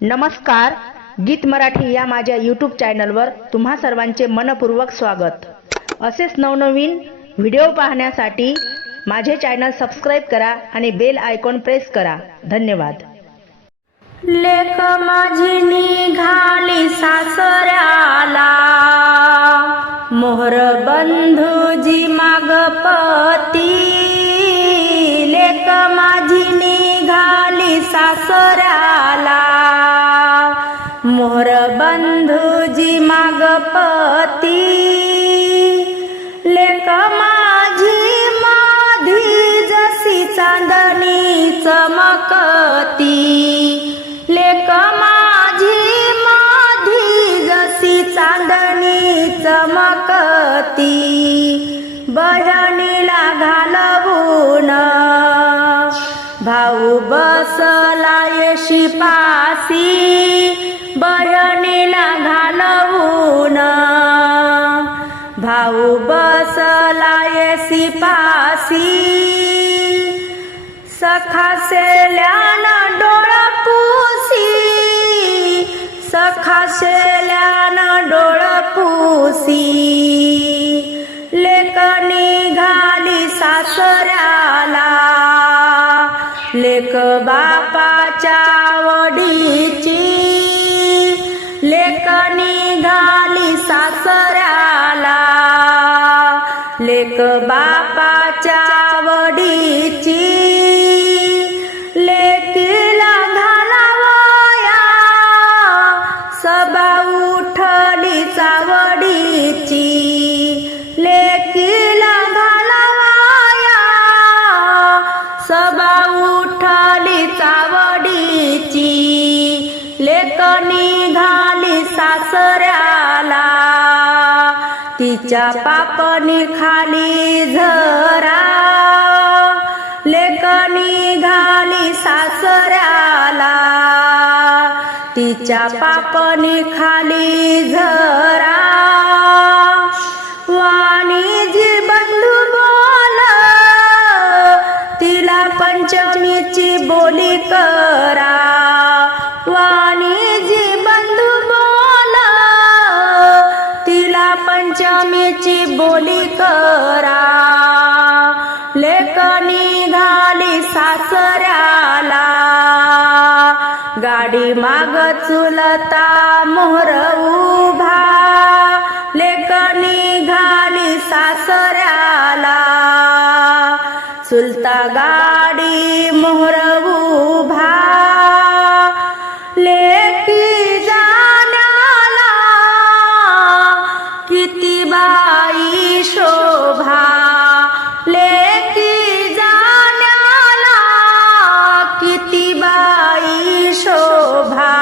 नमस्कार, गीत मराठी या माझ्या यूट्यूब चॅनलवर तुम्हा सर्वांचे मनपूर्वक स्वागत। असेच नवनवीन व्हिडिओ पाहण्यासाठी माझे चॅनल सबस्क्राइब करा आणि बेल आयकॉन प्रेस करा। धन्यवाद। लेक माझी निघाली सासऱ्याला, मोहर बंधूजी मागपती। लेक माझी निघाली सासऱ्याला, मोहर बंधूजी मागपती। लेक माझी माधी जशी चांदणी चमकती। लेक माझी माधी जशी चांदणी चमकती। बहिणीला घालवून भाऊ बसलाय शिपासी। बहिणीला घालवून भाऊ बसलाय शिपासी। सखा सेल्यानं डोळं पुसी, सखा सेल्यानं डोळं पुसी। लेक निघाली सासऱ्याला, लेक बापाच्या वडीची। लेक निघाली सासऱ्याला, लेक बापाच्या वडीची। लेकीला घालावया सभा उठली चावडीची। लेकीला घालावया सभा उठली चावडीची। लेक निघाली सासऱ्याला, तिच्या पापणी खाली झरा। लेक निघाली सासऱ्याला, तिच्या पापणी खाली झरा। वाणीजी बंधू बोल, तिला पंचमीची बोली करा। वाणीजी बंधू बोल, तिला पंचमीची बोली करा। लेक निघाली सासऱ्याला, गाडी माग चुलता मोहर उभा। लेक निघाली सासऱ्याला, चुलता गाडी मोहर उभा। लेकी जाण्याला किती बाई शोभा। लेकी जाण्याला किती बाई शोभा।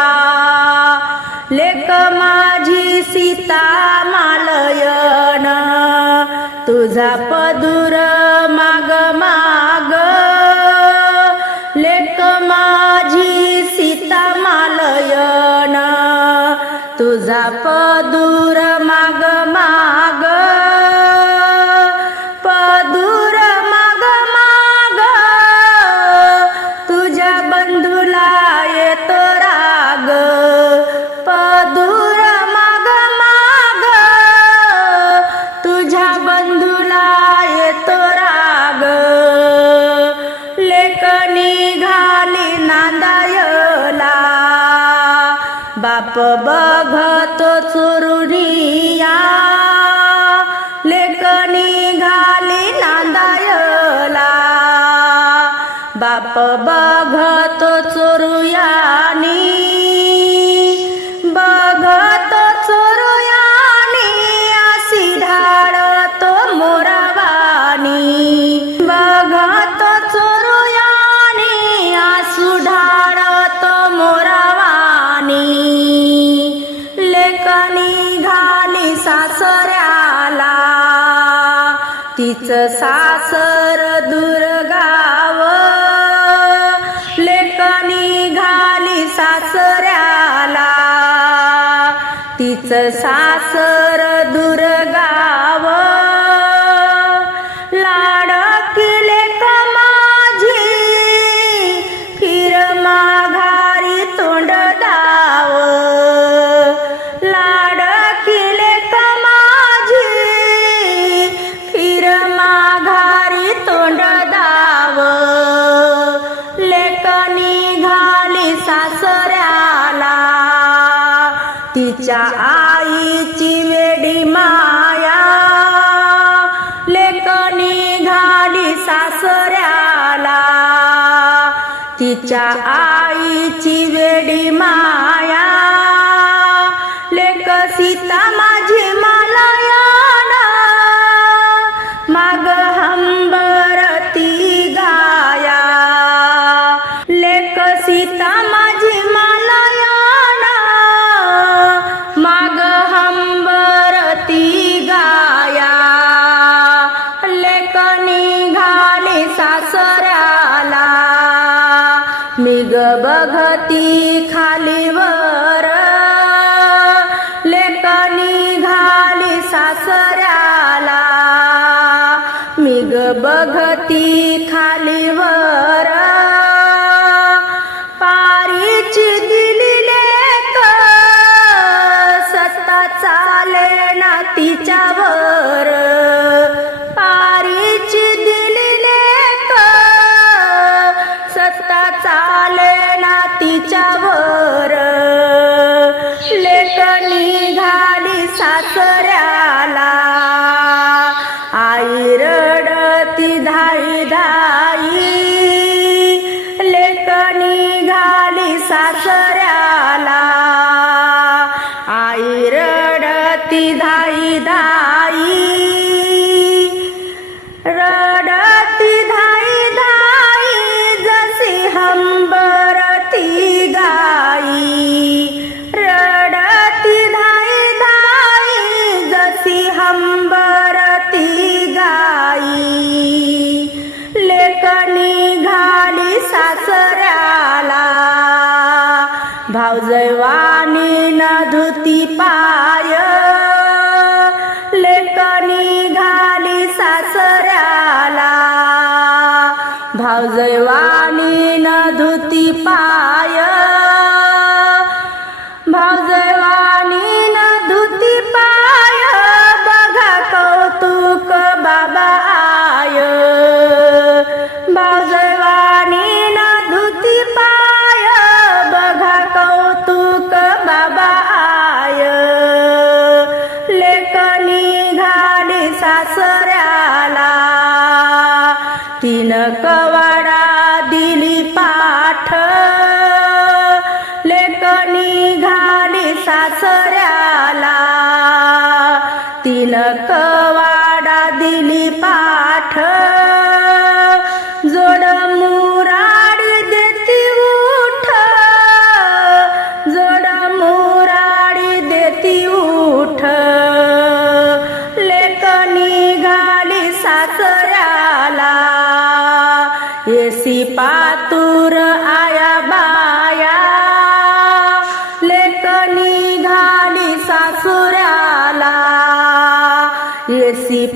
लेक माझी सीता मालयन, तुझा पदूर माग माग। लेक माझी सीता मालयन, तुझा पदूर माग माग। पदूर माग माग, तुझ्या बंधूला येतो राग। पदूर माग माग, तुझ्या बंधूला येतो राग। लेक निघाली नांदायला, बाप बघतो चोरुनिया। लेक निघाली नांदायला, बाप बघतो चोरुयानी। बघतो चोरुयानी, अशी ढाळतो मोरवानी। बघतो चोरुयानी, आसू ढाळतो मोरवानी। लेक निघाली सासऱ्याला, तिचं सासर दुर्गाव। लेक निघाली सासऱ्याला, तिचं सासर दुर्गाव। लाडकी लेक माझी, फिर माघारी तोंड सासऱ्याला तिच्या आईची वेडी माया लेक निघाली सासऱ्याला तिच्या आईची वेडी माया लेक सीता माझी मालयाला माग हंबरती गाया लेक सीता माझी मालयाला माग हंबरती गाया लेक निघाली सासऱ्याला मिग बघती खालीवर लेक निघाली सासऱ्याला मिग बघती खालीवर पारीची दिली लेक सत्ता चाले ना तिच्यावर पारीची दिली लेक सत्ता चाले ना तिच्यावर लेक निघाली सासऱ्याला आई रडती धाई धाई लेक निघाली सासऱ्याला आई रडती धाई धाई रडती धाई धाई जशी हंबरती गाई रडती धाई धाई जशी हंबरती गाई लेक निघाली सासऱ्याला भावजयवानी न धुती पाय लेक निघाली सासऱ्याला भावजयवानी न धुती पाय भावजयवानी न धुती पाय बघा कौतुक बाबा आय भावजयवानी न धुती पाय बघा कौतुक बाबा आय लेक निघाली सासऱ्याला तीन कवाडा दिली पाठ लेक निघाली सासऱ्याला तीन कवाडा दिली पाठ जोड मुराडी देती उठ जोड मुराडी देती उठ लेक निघाली सासऱ्याला येसी पातूर आया बाया लेक निघाली सासऱ्याला येसी